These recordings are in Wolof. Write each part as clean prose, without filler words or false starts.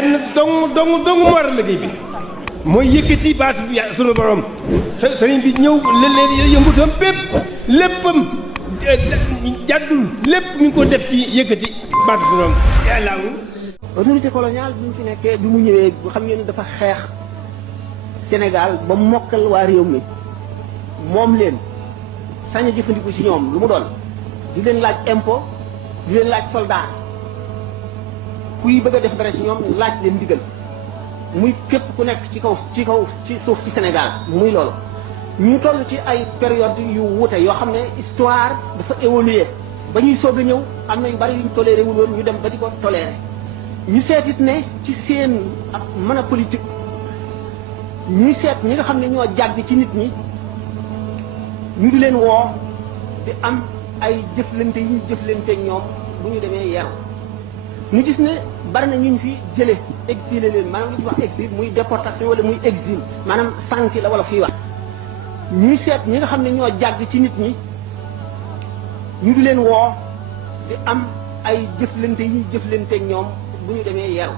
dong mu war a liggéey bi mooy yëkkati baatu bi sunu borom sëriñ bi ñëw leen yëngutam bépp léppam jàddul lépp mi ngi ko def ci yëkkati baatu sunu borom yàlla autorité coloniale bi mu fi nekkee bi mu ñëwee xam ngeen ni dafa xeex Sénégal ba mokkal waa réew mi moom leen sañ a jëfandiku ci ñoom lu mu doon di leen laaj impôt di leen laaj soldat kuy bëgg a def dara ci ñoom laaj leen ndigal muy képp ku nekk ci suuf ci Sénégal muy loolu ñu toll ci ay période yu wuute yoo xam ne histoire dafa évoluer ba ñuy soog a ñëw am na yu bari yu ñu toléré wul woon ñu dem ba di ko toléré ñu seetit ne ci seen ak mën a politique ñuy seet ñi nga xam ne ñoo jàgg ci nit ñi ñu di leen woo di am ay jëflante yi ñu jëflante ñoom bu ñu demee yaru ñu gis ne bari na ñu fi jële exilé leen maanaam li ñuy wax exil muy déportation wala muy exil maanaam sànki la wala fii wax ñuy seet ñi nga xam ne ñoo jàgg ci nit ñi ñu di leen woo di am ay jëflante yi ñu jëflante ñoom bu ñu demee yaru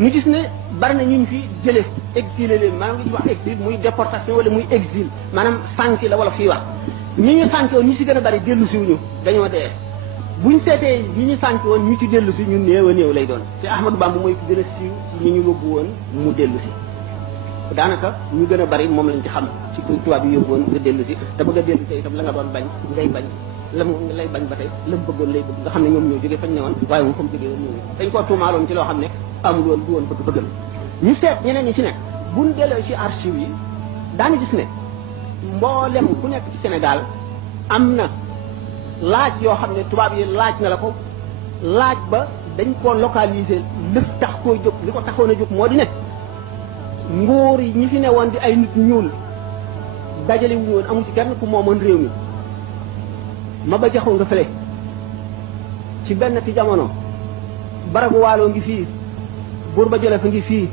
ñu gis ne bari na ñu fi jële exilé leen maanaam li ñuy wax exil muy déportation wala muy exil maanaam sànki la wala fii wax ñi ñu sànki woon ñu si gën a bari dellu siwuñu dañoo dee buñ seetee ñi ñu sànki woon ñu ci dellu si ñu néew a néew lay doon te Ahmadou Bamba mooy ku gën a siiw ci ñi ñu yóbbu woon mu dellu si daanaka ñu gën a bari moom lañ ci xam ci tubaab yi yóbbu woon nga dellu si te bëgg a dellu si itam la nga doon bañ ngay bañ la mu lay bañ ba tey la mu bëggoon lay bëgg nga xam ne ñoom ñoo jógee fañ ne woon waaye moom fa mu jógee woon ñëw dañ koo tuumaaloon ci loo xam ne amul woon du woon bëgg ñu seet ñeneen ñi ci nekk buñ delloo ci archive yi daanu gis ne mboolem ku nekk ci Sénégal am na laaj yoo xam ne tubaab yi laaj na la ko laaj ba dañ koo localiser lëf tax koo jóg li ko taxoon a jóg moo di ne nguur yi ñi fi ne woon di ay nit ñuul dajale wuñu woon amul ci kenn ku moomoon réew mi ma ba jaxoo nga fële ci benn ti jamono baragu waaloo ngi fii buur ba jolof a ngi fii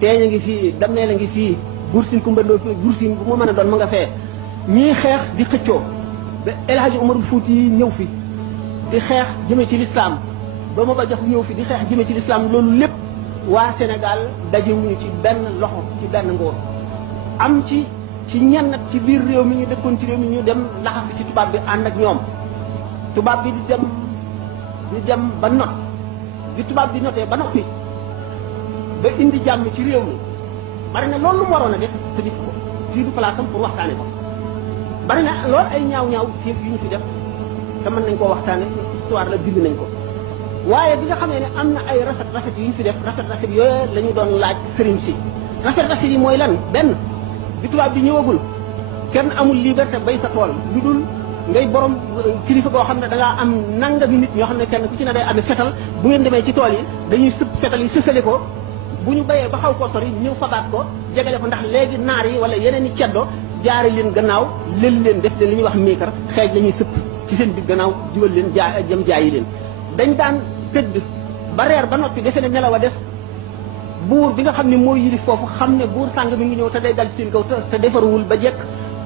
teeñ a ngi fii damneel a ngi fii bursin kumbandoo fii bursin bu mu mën a doon ma nga fee ñii xeex di xëccoo ba El Hadji Umarul Fuuti yi ñëw fi di xeex jëme ci lislaam ba ma ba jax ñëw fi di xeex jëme ci lislaam loolu lépp waa Sénégal dajewuñu ci benn loxo ci benn nguur am ci ñenn nag ci biir réew mi ñu dëkkoon ci réew mi ñu dem laxasu ci tubaab bi ànd ak ñoom tubaab bi di dem ba not bi tubaab bi notee ba noppi ba indi jàmm ci réew mi bari na loolu lu mu waroon a def te def ko fii du place am pour waxtaane ko bari na loolu ay ñaaw ci yu ñu fi def te mën nañ koo waxtaane histoire la bind nañ ko waaye bi nga xamee ne am na ay rafet yu ñu fi def rafet yooyu la ñu doon laaj sëriñ si rafet yi mooy lan benn bi tubaab bi ñëwagul kenn amul liberté bay sa tool lu dul ngay borom kilifa goo xam ne da ngaa am nangami nit ñoo xam ne kenn ku ci ne day amee fetal bu ngeen demee ci tool yi dañuy sëpp fetal yi sësale ko bu ñu bayee ba xaw koo sori ñëw fabaat ko jegale ko ndax léegi naar yi wala yeneen i ceddo jaare leen gannaaw lël leen def leen li ñuy wax miikar xeej la ñuy sëpp ci seen digg gannaaw jubal leen jëm jaayi leen dañ daan tëdd ba reer ba noppi defe ne nelaw a def buur bi nga xam ne mooy yilif foofu xam ne buur sàng mi ngi ñëw te day dal seen kaw te defaruwul ba jekk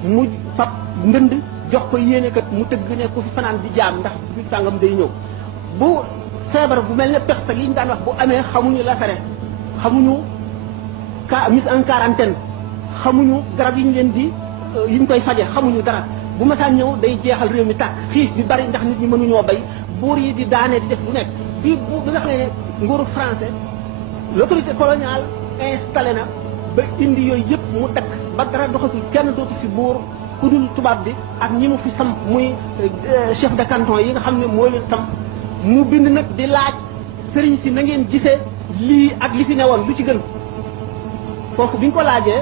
mu fab ndënd jox ko yéene kat mu tëgg ne ku fi fanaan di jaam ndax bi sàngam day ñëw bu feebar bu mel ne peste li ñu daan wax bu amee xamuñu lasare xamuñu mise en quarantaine xamuñu garab yi ñu leen di yi ñu koy faje xamuñu dara bu masaan ñëw day jeexal réew mi tàkk xiif bi bari ndax nit ñi mënuñoo bay buur yi di daane di def lu nekk bi nga xam ne nguuru français l'autorité coloniale installé na ba indi yooyu yëpp mu dakk ba dara doxatul kenn dootu fi buur ku dul tubaab bi ak ñi mu fi samp muy chef de canton yi nga xam ne moo leen samp mu bind nag di laaj sëriñ si na ngeen gisee lii ak li fi newoon lu ci gën foofu bi ñu ko laajee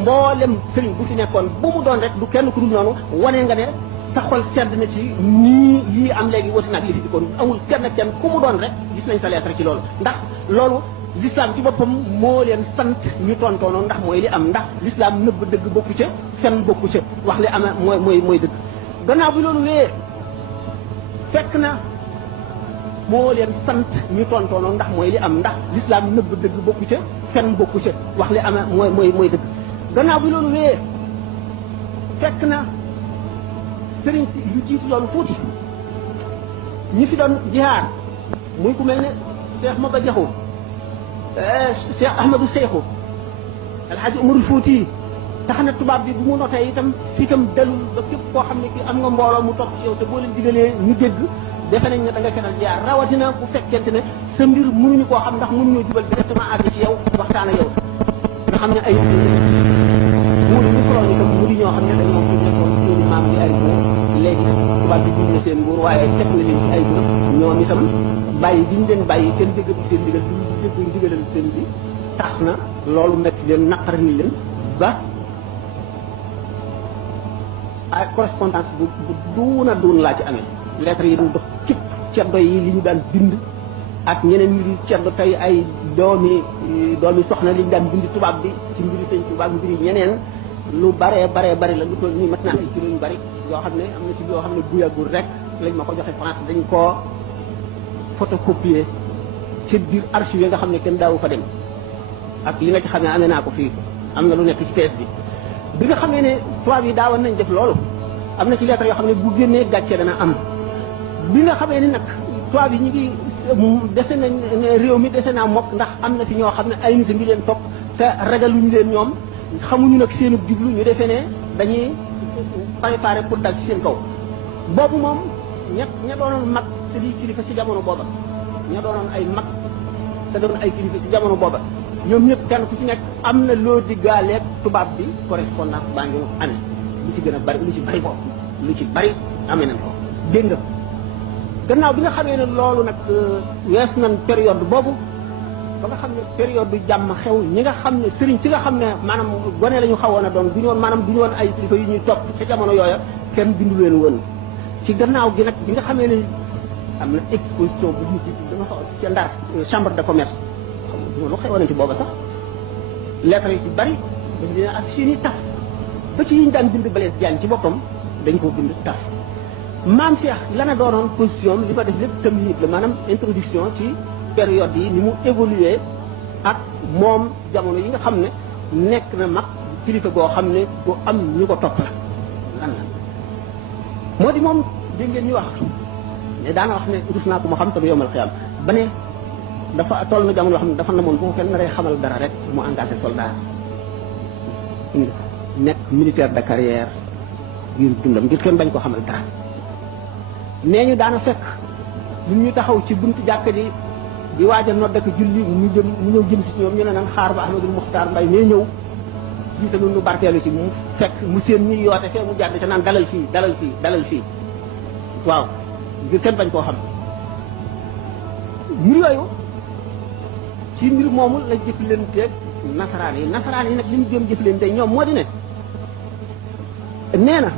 mboolem sëriñ bu fi nekkoon bu mu doon rek du kenn ku dul noonu wane nga ne sa xol sedd na ci nii lii am léegi wasi naag li fi dikkoon amul kenn ku mu doon rek gis nañ sa lettre ci loolu ndax loolu l'islam ci boppam moo leen sant ñu tontoonoon ndax mooy li am ndax l'islam nëbb dëgg bokku ca fen bokku ca wax li ama mooy dëgg gannaaw bi loolu wee fekk na moo leen sant ñu tontoonoon ndax mooy li am ndax l'islam nëbb dëgg bokku ca fen bokku ca wax li ama mooy dëgg gannaaw bi loolu wee fekk na sëriñ si lu jiitu loolu tuuti ñi fi doon jihaar muy ku mel ne Cheikh Maba Jaxu Cheikh Ahmadou Seyxu Alhaji Umarul Fouti tax na tubaab bi bu mu notee itam fii itam dalul ba képp koo xam ne ki am nga mbooloo mu topp ci yow te boo leen digalee ñu dégg defe nañ ne da nga fenal jaar rawatina bu fekkente ne sa mbir mënuñu koo xam ndax mënuñoo jubal directement àgg ci yow waxtaan ak yow nga xam ne ay mu di kolon itam mu di ñoo xam ne dañoo fi nekkoon seeni maam di ay buur léegi tubaab bi bind na seen nguur waaye teg na leen ci ay bërëb ñoom itam bàyyi gi ñu leen bàyyi kenn déggatu seen ndigal duñu dégg ndigalal seen bi tax na loolu metti leen naqar ni leen ba ay correspondance bu duuna duun laa ci amee lettre yi du dox képp ceddo yi li ñu daan bind ak ñeneen ñi di ceddo tey ay doomi soxna li ñu daan bind tubaab bi ci mbiri sëñ tubaab mbiri ñeneen lu bare la lu toll nii mat naa ay kilo yu bari yoo xam ne am na ci yoo xam ne bu yàggul rek lañ ma ko joxe France dañ koo photocopier ci biir archive yi nga xam ne kenn daawu fa dem ak li nga ci xam ne amee naa ko fii am na lu nekk ci kees bi nga xamee ne tubaab yi daawoon nañ def loolu am na ci lettre yoo xam ne bu génnee gàcce dana am bi nga xamee ni nag tubaab yi ñu ngi dese nañ réew mi dese naa mokk ndax am na fi ñoo xam ne ay nit a ngi leen topp te ragaluñu leen ñoom xamuñu nag seenu jublu ñu defee ne dañuy préparé pour dal ci seen kaw boobu moom ña doonoon mag te di kilifa ci jamono booba ña doonoon ay mag te doon ay kilifa ci jamono booba ñoom ñëpp kenn ku ci nekk am na loo diggaaleeg tubaab bi correspondance baa ngi amee lu ci gën a bari lu ci bari boobu lu ci bari amee nañ ko dégg nga gannaaw bi nga xamee ne loolu nag wees nañ période boobu ba nga xam ne période bi jàmm xew ñi nga xam ne sëriñ si nga xam ne maanaam gone la ñu xawoon a doon du ñu woon maanaam du ñu woon ay kilifa yu ñuy topp ca jamono yooya kenn bindu leen woon ci gannaaw gi nag bi nga xamee ne am na exposition bu ñu dama xaw ca Ndar chambre de commerce xam nga lu xewoon ci booba sax lettre yi ci bari dañ leen ak seeni taf ba ci yi ñu daan bind Blaise Diagne ci boppam dañ koo bind taf maam Cheikh lana doonoon position li ma def lépp tamit la maanaam introduction ci période yi ni mu évolué ak moom jamono yi nga xam ne nekk na mag kilifa goo xam ne bu am ñu ko topp la lan la moo di moom dégg ngeen ñu wax ne daana wax ne rus naa ko ma xam te du yomal xiyam ba ne dafa toll na jamono yoo xam ne dafa namoon bu ko kenn naree xamal dara rek mu engagé soldat nekk militaire de carrière ngir dundam ngir kenn bañ ko xamal dara nee ñu daana fekk ñun ñu taxaw ci buntu jàkka ji di waaj a nodd ak julli mu ñëw jëm si ñoom ñu ne nan xaar ba Ahmadul Muxtaar Mbay nee ñëw jiite nu barkeelu ci mu fekk mu seen ñuy yoote fee mu jàdd ca naan dalal fii waaw ngir kenn bañ koo xam mbir yooyu ci mbir moomu la jëflanteeg nasaraan yi nag li ñu jëm jëflante ñoom moo di ne nee na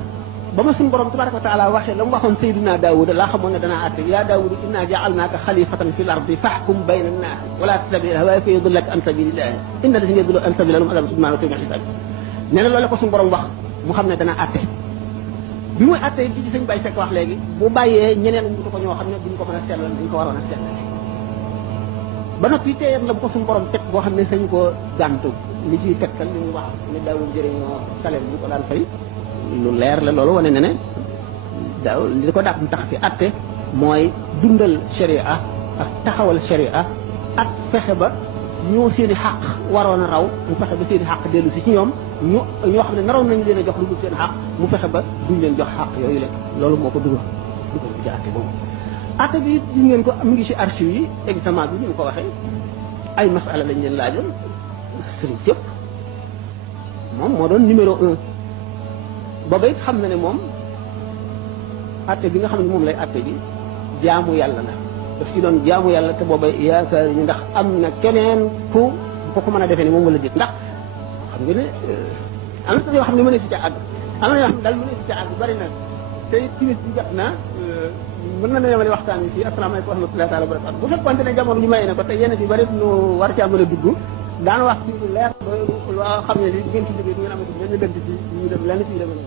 ba ma suñu borom tabaraka wa taala waxee la mu waxoon Seydina Daawuda laa xamoon ne danaa àtte yaa Daawuda inna ja'alnaaka xalifatan fil ardi fahkum bayna nnaasi wala tattabi' al-hawaa fa yudillaka an sabilillahi inna llaziina yudilluuna an sabilillahi lahum azaabun shadiidun wa hisaab nee na loolu la ko suñu borom wax mu xam ne danaa àtte bi muy àtte di ci sëñ Baye Seck wax léegi bu bàyyee ñeneen wutu ko ñoo xam ne duñ ko mën a sellal dañ ko waroon a sellal ba noppi téyam la bu ko suñu borom teg boo xam ne sañ koo gàntu li ciy tegtal li mu wax ne daawul jëriñoo salaire bi ko daan fay lu leer la loolu wane na ne daaw li ko dàq mu tax fi atte mooy dundal sharia ak taxawal sharia ak fexe ba ñoo seen i xàq waroon a raw mu fexe ba seen i xàq dellu si ci ñoom ñoo xam ne naroon nañu leen a jox lu dul seen xàq mu fexe ba duñ leen jox xàq yooyu leen loolu moo ko dugal ci atte boobu atte bi di ngeen ko mu ngi ci archive yi examen bi ñu ko waxee ay masala lañ leen laajoon sëriñ sëpp moom moo doon numéro 1 booba it xam na ne moom atte bi nga xam ne moom lay atte bi jaamu yàlla la daf ci doon jaamu yàlla te booba yaakaar ñu ndax am na keneen ku ko mën a defee ne moom wala déet ndax xam nga ne am na yoo xam ne mën na si ca àgg am na yoo xam ne daal mën na si ca àgg bari na te timis bi jot na mën na yemale waxtaan wi fii asalaamaaleykum wa rahmatullahi taala wa barakatu bu fekkonte ne jamono ñu may ne ko te yenn ci bari nu war caa mën a dugg daan wax ci leer loo xam ne li ngeen ci liggéey ngeen amati benn dënt ci ñu dem lenn ci demee